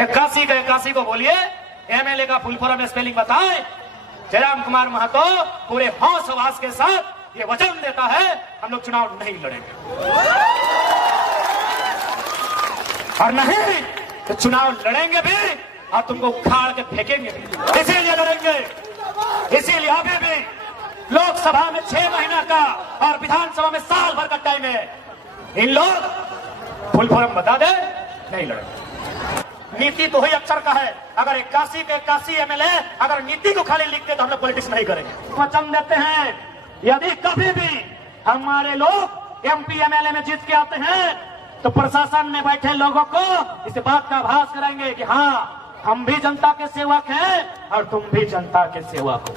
81 को बोलिए एमएलए का फुल फॉर्म स्पेलिंग बताए। जयराम कुमार महतो पूरे होश हवास के साथ ये वचन देता है हम लोग चुनाव नहीं लड़ेंगे, और नहीं तो चुनाव लड़ेंगे भी और तुमको उखाड़ के फेंकेंगे भी। इसीलिए लड़ेंगे, इसीलिए अभी भी लोकसभा में 6 महीना का और विधानसभा में साल भर का टाइम है। इन लोग फुल फॉर्म बता दे, नहीं लड़ेंगे। नीति तो ही अक्षर का है। अगर 81 के 81 एमएलए अगर नीति को खाली लिखते तो हम लोग पॉलिटिक्स नहीं करेंगे। वचन देते हैं यदि कभी भी हमारे लोग एमपी एमएलए में जीत के आते हैं तो प्रशासन में बैठे लोगों को इस बात का आभास कराएंगे कि हाँ हम भी जनता के सेवक हैं और तुम भी जनता के सेवक हो।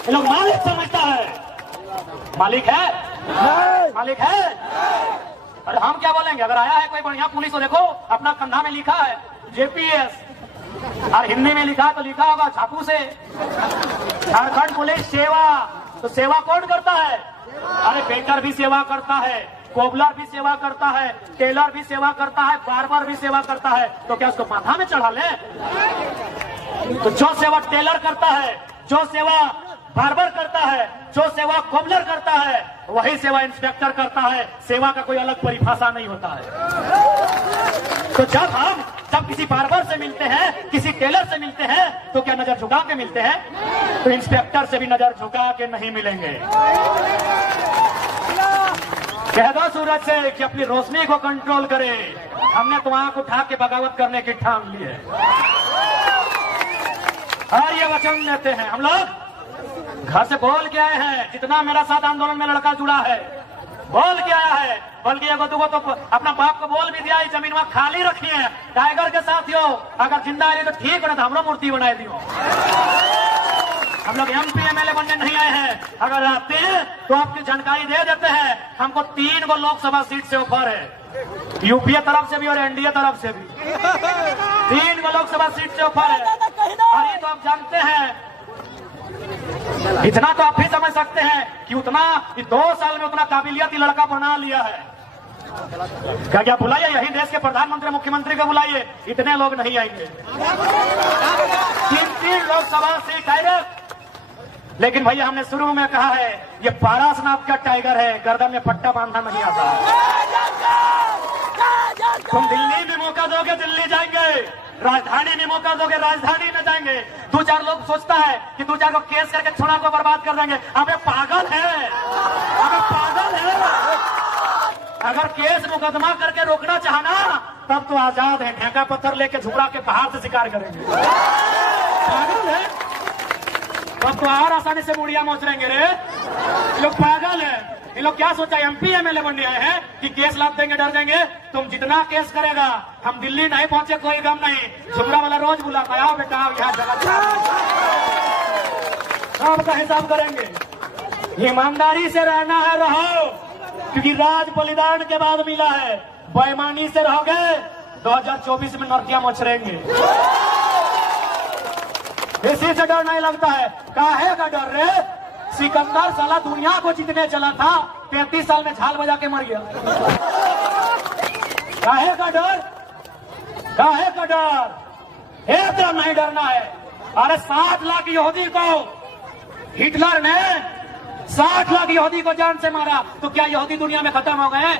ये लोग मालिक समझता है, मालिक है, मालिक है। अरे हम क्या बोलेंगे? अगर आया है कोई बढ़िया पुलिस तो देखो अपना कंधा में लिखा है जेपीएस, और हिंदी में लिखा तो लिखा होगा छापू से झारखंड पुलिस सेवा। तो सेवा कौन करता है? अरे बेकर भी सेवा करता है, कोबलर भी सेवा करता है, टेलर भी सेवा करता है, बार्बर भी सेवा करता है। तो क्या उसको माथा में चढ़ा ले? तो जो सेवा टेलर करता है, जो सेवा बार्बर करता है, जो सेवा कोबलर करता है, वही सेवा इंस्पेक्टर करता है। सेवा का कोई अलग परिभाषा नहीं होता है। तो जब किसी बार्बर से मिलते हैं, किसी टेलर से मिलते हैं, तो क्या नजर झुका के मिलते हैं? तो इंस्पेक्टर से भी नजर झुका के नहीं मिलेंगे। कह दो सूरज से कि अपनी रोशनी को कंट्रोल करे, हमने तो आंख उठा के बगावत करने की ठान ली है। और ये वचन देते हैं हम लोग घर से बोल के आए हैं। जितना मेरा साथ आंदोलन में लड़का जुड़ा है बोल के आया है, बल्कि एगो दुगो तो अपना बाप को बोल भी दिया जमीन वहां खाली रखी है टाइगर के साथ हो, अगर जिंदा रही तो ठीक है, तो हम लोग मूर्ति बनाए दियो। हम लोग एमपी एमएलए बनने नहीं आए हैं। अगर आते हैं तो आपकी जानकारी दे देते हैं, हमको 3 गो लोकसभा सीट से ऊपर है, यूपीए तरफ से भी और एनडीए तरफ से भी 3 गो लोकसभा सीट से ऊपर है। और ये तो आप जानते हैं, इतना तो आप भी समझ सकते हैं कि उतना 2 साल में उतना काबिलियत लड़का बना लिया है। क्या बुलाइए यही देश के प्रधानमंत्री मुख्यमंत्री को बुलाइए, इतने लोग नहीं आएंगे। 3 लोकसभा सीट डायरेक्ट। लेकिन भैया हमने शुरू में कहा है ये पारासनाथ का टाइगर है, गर्दन में पट्टा बांधना नहीं आता। तुम दिल्ली में मौका दोगे दिल्ली जाएंगे, राजधानी में मौका दोगे राजधानी में जाएंगे। 2-4 लोग सोचता है कि 2-4 को केस करके छोड़ा को बर्बाद कर देंगे। अबे पागल है, अबे पागल है। अगर केस मुकदमा करके रोकना चाहना तब तो आजाद है, ढेंका पत्थर लेके झुकड़ा के पहाड़ से शिकार करेंगे। पागल है, तब तो और आसानी से मुड़िया मोचरेंगे रे। लोग पागल है। ये लोग क्या सोचा एमपी एमएलए बनने आए हैं कि केस लाद देंगे डर जाएंगे। तुम जितना केस करेगा, हम दिल्ली नहीं पहुंचे कोई गम नहीं। झुमरा वाला रोज बुलाता है, आओ बेटा आओ यहाँ जगह सबका हिसाब करेंगे। ईमानदारी से रहना है रहो, क्योंकि राज बलिदान के बाद मिला है। बेईमानी से रहोगे 2024 में नर्तियां मचरेंगे। इसी से डर नहीं लगता है। काहे का डर रे? सिकंदर साला दुनिया को जीतने चला था, 35 साल में झाल बजा के मर गया। काहे का डर? काहे का डर? एकदम नहीं डरना है। अरे 60 लाख यहूदी को हिटलर ने 60 लाख यहूदी को जान से मारा, तो क्या यहूदी दुनिया में खत्म हो गए?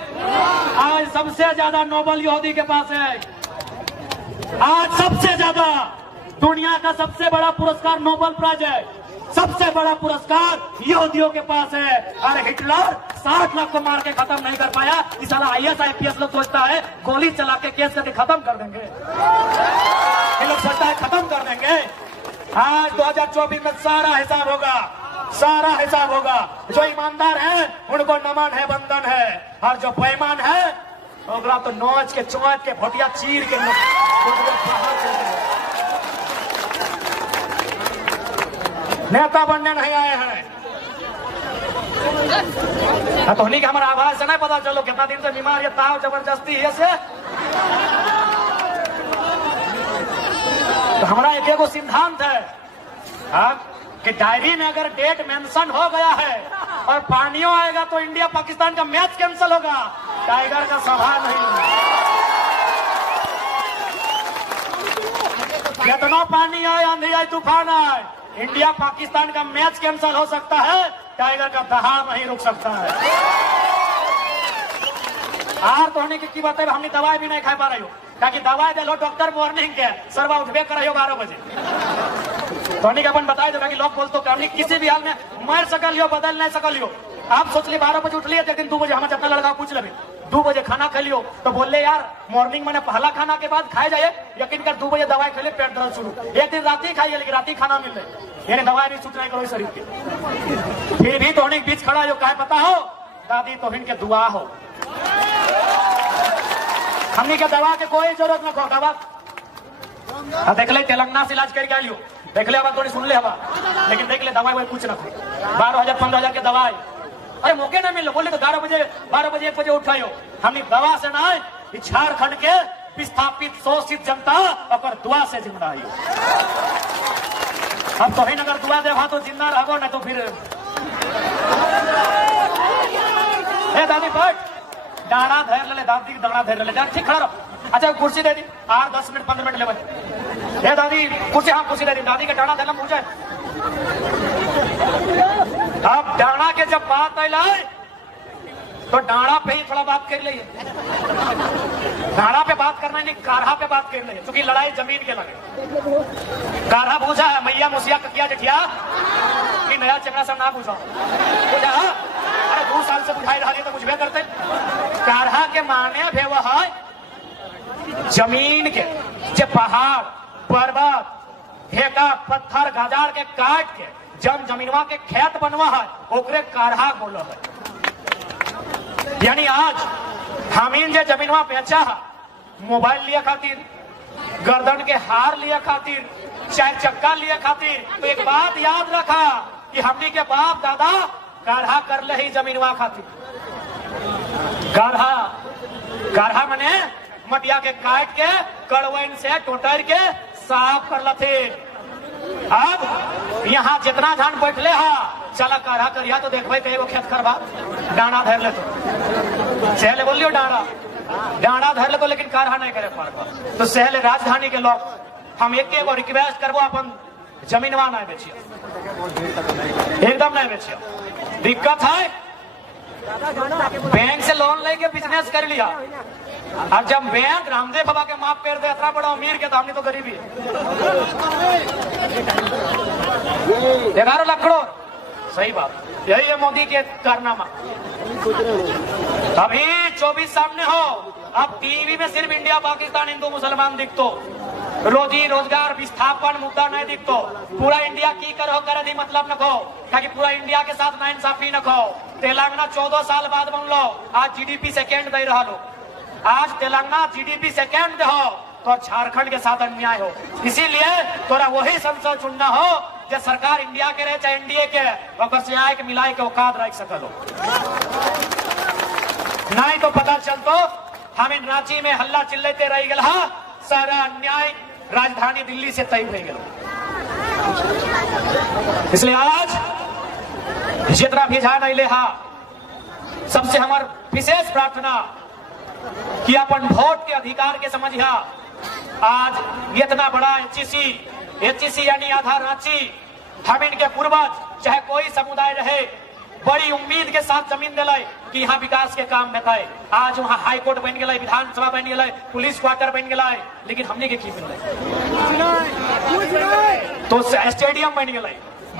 आज सबसे ज्यादा नोबल यहूदी के पास है। आज सबसे ज्यादा दुनिया का सबसे बड़ा पुरस्कार नोबल प्राइज है, सबसे बड़ा पुरस्कार यहूदियों के पास है। अरे हिटलर 60 लाख को मार के खत्म नहीं कर पाया। इस साला आईएएस आईपीएस लोग सोचता है गोली चला के केस करके खत्म कर देंगे। ये लोग सोचता है खत्म कर देंगे। आज 2024 में सारा हिसाब होगा, सारा हिसाब होगा। जो ईमानदार है उनको नमन है, बंधन है, और जो बेईमान है ओकरा तो नोच के चोंच के भोटिया चीर के नेता बनने नहीं आए हैं। तो उन्हीं के हमारा आवाज से नहीं पता चलो कितना दिन से बीमार, ये ताव जबरदस्ती है से। तो हमारा एक एगो सिद्धांत है कि डायरी में अगर डेट मेंशन हो गया है और पानियों आएगा तो इंडिया पाकिस्तान का मैच कैंसिल होगा, टाइगर का सभा नहीं। कितना पानी आए, आंधी आए, तूफान आए, इंडिया पाकिस्तान का मैच कैंसिल हो सकता है, टाइगर का दहाड़ नहीं रुक सकता है। हार तो होने की बात है, हमने दवाई भी नहीं खा पा रही हो, ताकि दवाई दे लो डॉक्टर मॉर्निंग के सरवा उठबे कर 12 बजे तो अपन बताए देगा कि लोग बोलते हमने किसी भी हाल में मर सकल हो, बदल नहीं सकल हो। आप सोच ली 12 बजे उठ लिए, लेकिन 2 बजे हमारे अपना लड़का पूछ ले 2 बजे खाना खा लियो तो बोले यार मॉर्निंग मैंने पहला खाना के बाद खाए जाए, यकीन कर 2 बजे दवाई खा ले, पेट दर्द शुरू। एक दिन रात ही खाइए, लेकिन रात ही खाना मिल रहे, यानी दवाई नहीं छूट रही करो शरीर के। फिर भी तो होने के बीच खड़ा हो, कहे पता हो दादी तो इनके दुआ हो, हमने के दवा के कोई जरूरत न खो। दवा देख ले तेलंगाना से इलाज करके आइयो, देख ले हवा थोड़ी सुन ले हवा, लेकिन देख ले दवाई वही कुछ न खो। 12,000 15,000 के दवाई, अरे मौके ना मिलो, बोले तो 12 बजे 1 बजे उठाइयो। हमने दवा से ना झारखंड के विस्थापित शोषित जनता और दुआ से जिंदा है। अब तो ही अगर दुआ दे तो जिंदा रहो, ना तो फिर दादी बैठ, डाना धैर ले, दादी दाना धैर ले, ठीक खड़ा रहो। अच्छा कुर्सी दे दी, 8 10 मिनट 15 मिनट ले भाई। हे दादी कुर्सी, हाँ कुर्सी दे दी, दादी का डाना धैर पूछे। अब डाना के जब बात आई तो डाना पे ही थोड़ा बात कर लीजिए। डाना पे बात करना नहीं, काढ़ा पे बात कर लीजिए, क्योंकि लड़ाई जमीन के लगे। काढ़ा पूछा है मैया मुसिया ककिया जठिया कि नया चंगा सब ना पूछा पूछा, अरे 2 साल से बुझाई रहा तो बुझबे करते। काढ़ा के माने भी वह है जमीन के, जे पहाड़ पर्वत हेका पत्थर गजार के काट के जब जमीनवा के खेत बनवा है, ओकरे काढ़ा बोलो है। यानी आज हमीन जे जमीनवा बेचा है, मोबाइल लिए खातिर, गर्दन के हार लिए खातिर, 4 चक्का लिए खातिर, तो एक बात याद रखा कि हमने के बाप दादा काढ़ा कर ले ही जमीनवा खातिर। काढ़ा मने मटिया के काट के कड़वैन से टोटर के साफ कर लथे। अब यहाँ जितना धान बैठले हा चला काढ़ा करिया तो देखबे कई खेत करवा डाना धर ले, तो सहले बोलियो डाना धर ले तो, लेकिन काढ़ा नहीं करे पारबा। तो सहले राजधानी के लोग हम एक रिक्वेस्ट करबो, अपन जमीनवा नहीं बेचियो, एकदम नहीं बेचियो। दिक्कत है बैंक से लोन लेके बिजनेस कर लिया, और जब बैंक रामदेव बाबा के माफ कर दे इतना बड़ा अमीर के, तो हमने तो गरीबी 11 लाख करोड़। सही बात, यही है मोदी के कारनामा। अभी 24 सामने हो, अब टीवी में सिर्फ इंडिया पाकिस्तान हिंदू मुसलमान दिखतो, रोजी रोजगार विस्थापन मुद्दा नहीं दिखतो। पूरा इंडिया की करो करे दी मतलब न खो, ताकि पूरा इंडिया के साथ नाइंसाफी न खो। तेलंगाना 14 साल बाद बनलो, आज जीडीपी सेकेंड दे रहा लो। आज तेलंगाना जीडीपी सेकेंड हो तो झारखंड के साथ अन्याय हो, इसीलिए तोरा वही संसद चुनना हो जो सरकार इंडिया के रहे चाहे एनडीए के, और से आए के मिलाए के औकात रख सकल हो। नहीं तो पता चलतो हम इन रांची में हल्ला चिल्लाते रह गया, सारा अन्याय राजधानी दिल्ली से तय हो गया। इसलिए आज जितना भी जान अले हा, सबसे हमार विशेष प्रार्थना कि अपन वोट के अधिकार के समझिया। आज इतना बड़ा एचईसी यानी आधा रांची, हम इनके पूर्वज चाहे कोई समुदाय रहे, बड़ी उम्मीद के साथ जमीन दिलाए कि यहाँ विकास के काम में थे। आज वहाँ हाई कोर्ट बन गया, विधानसभा बन गया, पुलिस क्वार्टर बन गया, लेकिन हमने के की मिल तो स्टेडियम बन गया।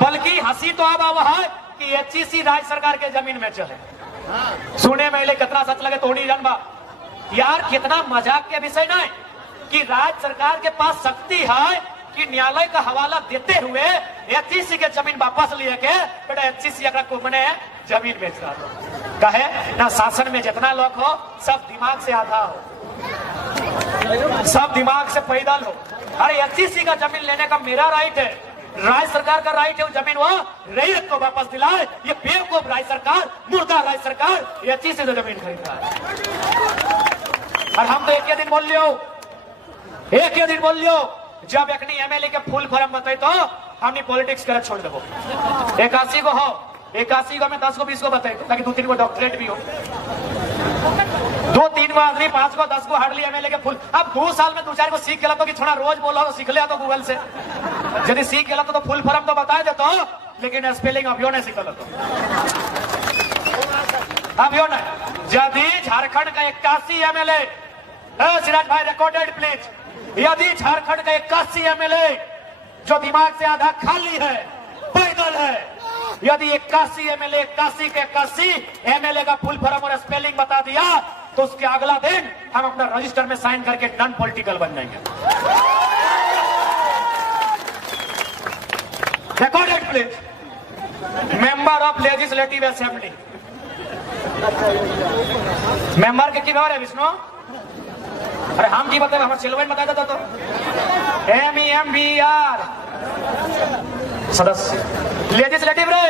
बल्कि हंसी तो अब है कि एचईसी राज्य सरकार के जमीन में चले। सुने में कितना सच लगे थोड़ी जानबा यार, कितना मजाक के विषय नहीं कि राज्य सरकार के पास शक्ति है कि न्यायालय का हवाला देते हुए एचईसी के जमीन वापस लिए के बेटा एचईसी अगर को बने जमीन बेच रहा हो। कहे ना शासन में जितना लोग हो सब दिमाग से आधा हो, सब दिमाग से पैदल हो। अरे एचईसी का जमीन लेने का मेरा राइट है, राज्य सरकार का राइट है, वो जमीन वो रैयत को वापस दिलाए। ये बेवकूफ राज्य सरकार, मुर्दा राज्य सरकार एचईसी से जमीन खरीद रहा है। और हम तो एक ही दिन बोल लियो जब एक एमएलए के फुल फॉर्म बताए तो हमने पॉलिटिक्स कर छोड़ देवो। 81 को हो, 81 को में 10 को 20 को बताए ताकि 2-3 को डॉक्टरेट भी हो। 2-3 को आदमी 5 को 10 को हार्डली एमएलए के फुल। अब 2 साल में 2-4 को सीख गया तो कि थोड़ा रोज बोलो तो सीख लिया तो गूगल से, यदि सीख गया तो फुल फॉर्म तो बता देता हूं, लेकिन स्पेलिंग अभियो नहीं सीखल तो अभियो नहीं। यदि झारखंड का 81 एमएलए, सिराज भाई रिकॉर्डेड प्लीज, यदि झारखंड का 81 एमएलए जो दिमाग से आधा खाली है, पैदल है, यदि 81 एमएलए 81 के 81 एमएलए का फुल फॉर्म और स्पेलिंग बता दिया तो उसके अगला दिन हम अपना रजिस्टर में साइन करके नॉन पॉलिटिकल बन जाएंगे। Recorded please, member of legislative assembly, member के की है विष्णु? अरे हम की बताए, हमारे सिल्वर बता देता तो MEMBR सदस्य, लेजिस्लेटिव रे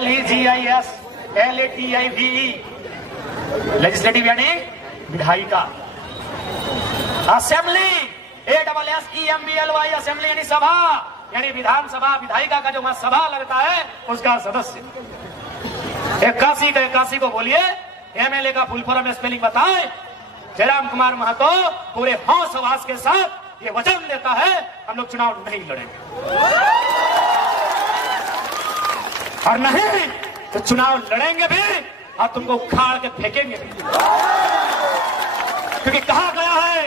LEGIS LATIVE, लेजिस्लेटिव यानी विधायिका, असेंबली ASSEMBLY, असेंबली यानी सभा, यानी विधानसभा, विधायिका का जो वहां सभा लगता है उसका सदस्य। 81 का 81 को बोलिए, एमएलए का फुल फॉर्म स्पेलिंग बताए। जयराम कुमार महतो पूरे हौस हवास के साथ ये वचन देता है, हम लोग चुनाव नहीं लड़ेंगे, और नहीं तो चुनाव लड़ेंगे भी और तुमको उखाड़ के फेंकेंगे भी। क्योंकि कहा गया है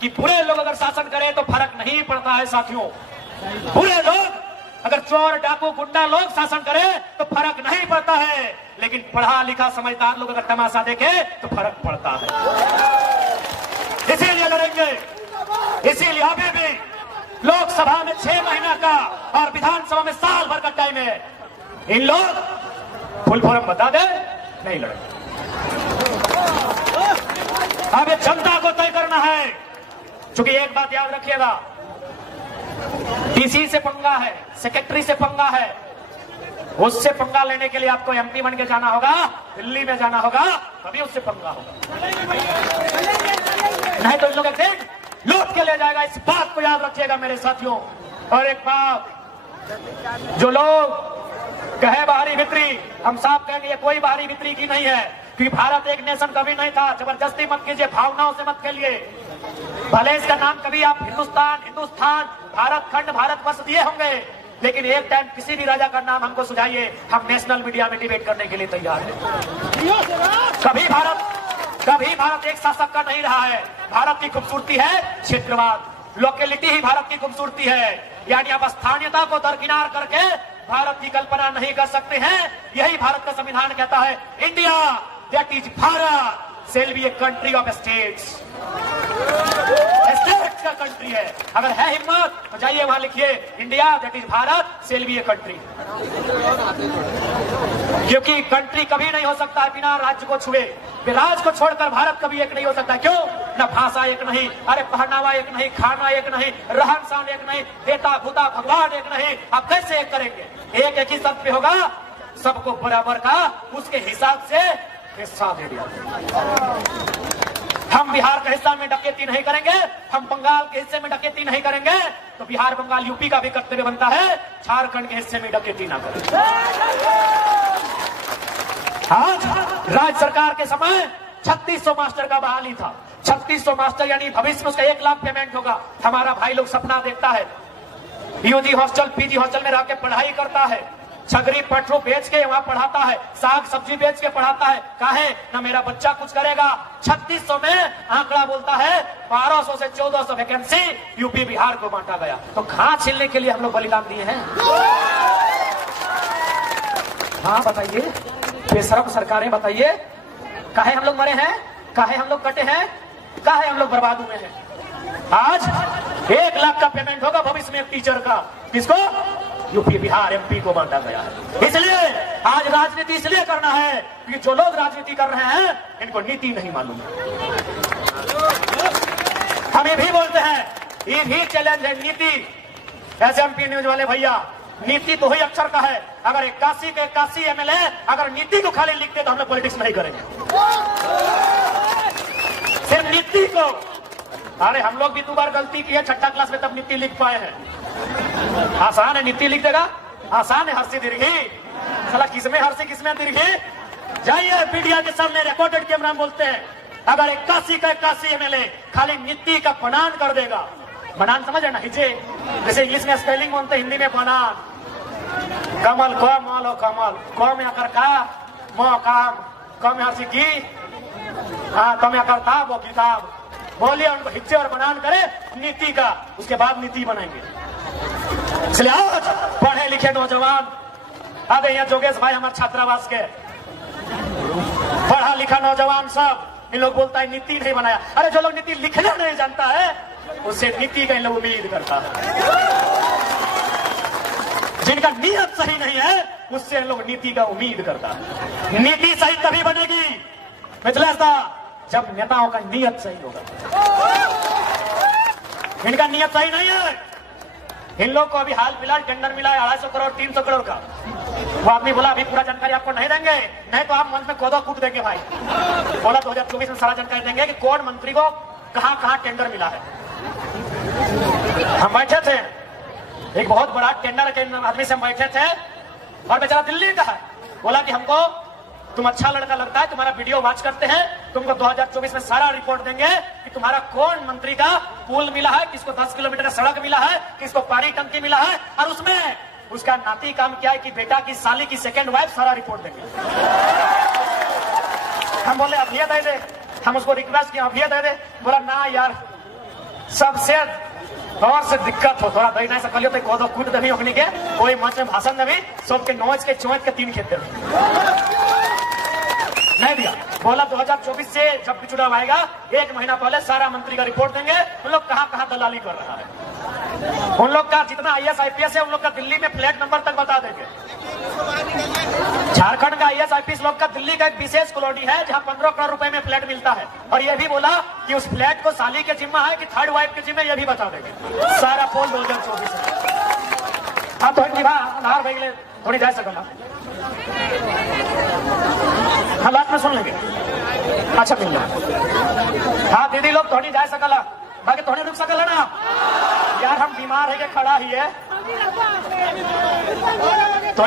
कि बुरे लोग अगर शासन करें तो फर्क नहीं पड़ता है साथियों, बुरे लोग अगर चोर डाकू गुंडा लोग शासन करें तो फर्क नहीं पड़ता है, लेकिन पढ़ा लिखा समझदार लोग अगर तमाशा देखे तो फर्क पड़ता है। इसीलिए लड़ेंगे, इसीलिए अभी भी लोकसभा में 6 महीना का और विधानसभा में साल भर का टाइम है। इन लोग फुल फॉर्म बता दे, नहीं लड़ेंगे। अब ये जनता को तय करना है, क्योंकि एक बात याद रखिएगा, डीसी से पंगा है, सेक्रेटरी से पंगा है, उससे पंगा लेने के लिए आपको MP बन के जाना होगा, दिल्ली में जाना होगा, तभी उससे पंगा होगा, नहीं तो इन लोग एक दिन लूट के ले जाएगा। इस बात को याद रखिएगा मेरे साथियों। और एक बात, जो लोग कहे बाहरी मित्री, हम साफ कहेंगे ये कोई बाहरी मित्री की नहीं है, क्योंकि भारत एक नेशन कभी नहीं था। जबरदस्ती मत कीजिए, भावनाओं से मत खेलिए। भले इसका नाम कभी आप हिंदुस्तान, हिंदुस्तान, भारत खंड, भारत वर्ष दिए होंगे, लेकिन एक टाइम किसी भी राजा का नाम हमको सुझाइए, हम नेशनल मीडिया में डिबेट करने के लिए तैयार हैं। कभी भारत एक शासक का नहीं रहा है। भारत की खूबसूरती है क्षेत्रवाद, लोकेलिटी ही भारत की खूबसूरती है, यानी आप स्थानीयता को दरकिनार करके भारत की कल्पना नहीं कर सकते हैं। यही भारत का संविधान कहता है, India that is Bharat shall be a country of states, states का कंट्री है। अगर है हिम्मत तो जाइए वहां लिखिए, India that is Bharat shall be a country, क्योंकि कंट्री कभी नहीं हो सकता है बिना राज्य को छुए। राज्य को छोड़कर भारत कभी एक नहीं हो सकता। क्यों? न भाषा एक नहीं, अरे पहनावा एक नहीं, खाना एक नहीं, रहन सहन एक नहीं, देता भूता भगवान एक नहीं, आप कैसे एक करेंगे? एक ही शर्त पे होगा, सबको बराबर का उसके हिसाब से हिस्सा दे दिया। हम बिहार का हिस्सा में डकैती नहीं करेंगे, हम बंगाल के हिस्से में डकैती नहीं करेंगे, तो बिहार बंगाल यूपी का भी कर्तव्य बनता है झारखंड के हिस्से में डकैती ना करें। आज राज्य सरकार के समय 3600 मास्टर का बहाली था। 3600 मास्टर यानी भविष्य में उसका 1 लाख पेमेंट होगा। हमारा भाई लोग सपना देखता है, यूजी हॉस्टल पीजी हॉस्टल में रह के पढ़ाई करता है, छगरी पटरू बेच के वहां पढ़ाता है, साग सब्जी बेच के पढ़ाता है। काहे ना मेरा बच्चा कुछ करेगा। 3600 में आंकड़ा बोलता है 1200 से 1400 वैकेंसी यूपी बिहार को बांटा गया। तो घास छीलने के लिए हम लोग बलिदान दिए हैं। हाँ बताइए, बेशरम सरकारें बताइए, काहे हम लोग मरे हैं, काहे हम लोग कटे हैं, काहे हम लोग बर्बाद हुए हैं। आज 1 लाख का पेमेंट होगा भविष्य में एक टीचर का, किसको? यूपी बिहार MP को बांटा गया है। इसलिए आज राजनीति इसलिए करना है कि जो लोग राजनीति कर रहे हैं इनको नीति नहीं मालूम है। हम ये भी बोलते हैं, ये भी चैलेंज है नीति। SMP न्यूज वाले भैया, नीति तो ही अक्षर का है। अगर 81 के 81 MLA अगर नीति को खाली लिखते तो हम लोग पॉलिटिक्स नहीं करेंगे, सिर्फ नीति को। अरे हम लोग भी 2 बार गलती की है, 6ठी क्लास में तब नीति लिख पाए हैं। आसान है नीति लिख देगा, आसान है हर्षी दीर्घी, साला किसमें हर्षी किसमें दीर्घी, जाइए मीडिया के सामने रिकॉर्डेड कैमरा में बोलते हैं, अगर 81 का 81 एमएलए खाली नीति का बनान कर देगा, बनान समझ है ना, हिजे जैसे इंग्लिश में स्पेलिंग बोलते हिंदी में बनान, कमल को मालो कमल को में आकर का मो काम कम यहाँ की हाँ कम आकर था वो किताब बोलिए, उनको हिज्जे और बनान करे नीति का, उसके बाद नीति बनाएंगे। इसलिए आज पढ़े लिखे नौजवान आ गए यहाँ, जोगेश भाई हमारे छात्रावास के पढ़ा लिखा नौजवान सब, इन लोग बोलता है नीति नहीं बनाया। अरे जो लोग नीति लिखना नहीं जानता है उससे नीति का इन लोग उम्मीद करता है, जिनका नियत सही नहीं है उससे इन लोग नीति का उम्मीद करता है। नीति सही तभी बनेगी मिथिलेश दा जब नेताओं का नियत सही होगा। इनका नियत सही नहीं है। इन लोग को अभी हाल फिलहाल टेंडर मिला है 250 करोड़ 300 करोड़ का। वो आदमी बोला अभी पूरा जानकारी आपको नहीं देंगे, नहीं तो आप मंच में कोदो कूट देंगे भाई। बोला 2024 में सारा जानकारी देंगे कि कौन मंत्री को कहां कहां टेंडर मिला है। हम बैठे थे, एक बहुत बड़ा टेंडर के आदमी से हम बैठे थे और बेचारा दिल्ली का है। बोला कि हमको तुम अच्छा लड़का लगता है, तुम्हारा वीडियो वॉच करते हैं, तुमको 2024 में सारा रिपोर्ट देंगे कि तुम्हारा कौन मंत्री का पुल मिला है, किसको 10 किलोमीटर का सड़क मिला है, किसको पानी टंकी मिला है, और उसमें उसका नाती काम क्या है कि बेटा की साली की सेकंड वाइफ, सारा रिपोर्ट देंगे। हम बोले अभी दे दे, हम उसको रिक्वेस्ट किया अभी दे दे। बोला ना यार, सबसे और से दिक्कत हो थोड़ा दही से कलियो तो कोदो कूट दे ओखनी के कोई मंच में भाषण देवी सबके नोच के चोच के 3 खेत देवी नहीं दिया। बोला 2024 से जब भी चुनाव आएगा 1 महीना पहले सारा मंत्री का रिपोर्ट देंगे, उन लोग कहां कहां दलाली कर रहा है, उन लोग का जितना IAS IPS है उन लोग का दिल्ली में फ्लैट नंबर तक बता देंगे। झारखंड का IAS IPS लोग का दिल्ली का एक विशेष कॉलोनी है जहां 15 करोड़ रुपए में फ्लैट मिलता है, और ये भी बोला कि उस फ्लैट को साली के जिम्मा है कि थर्ड वाइफ के जिम्मे, ये भी बता देंगे सारा पोल 2024 में। हाँ तो नहार भाई थोड़ी जा सकना हालात में सुन लेंगे, अच्छा मिल जाए। हाँ दीदी लोग थोड़ी जा सकला, बाकी थोड़ी रुक सकल है ना यार, हम बीमार है कि खड़ा ही है तो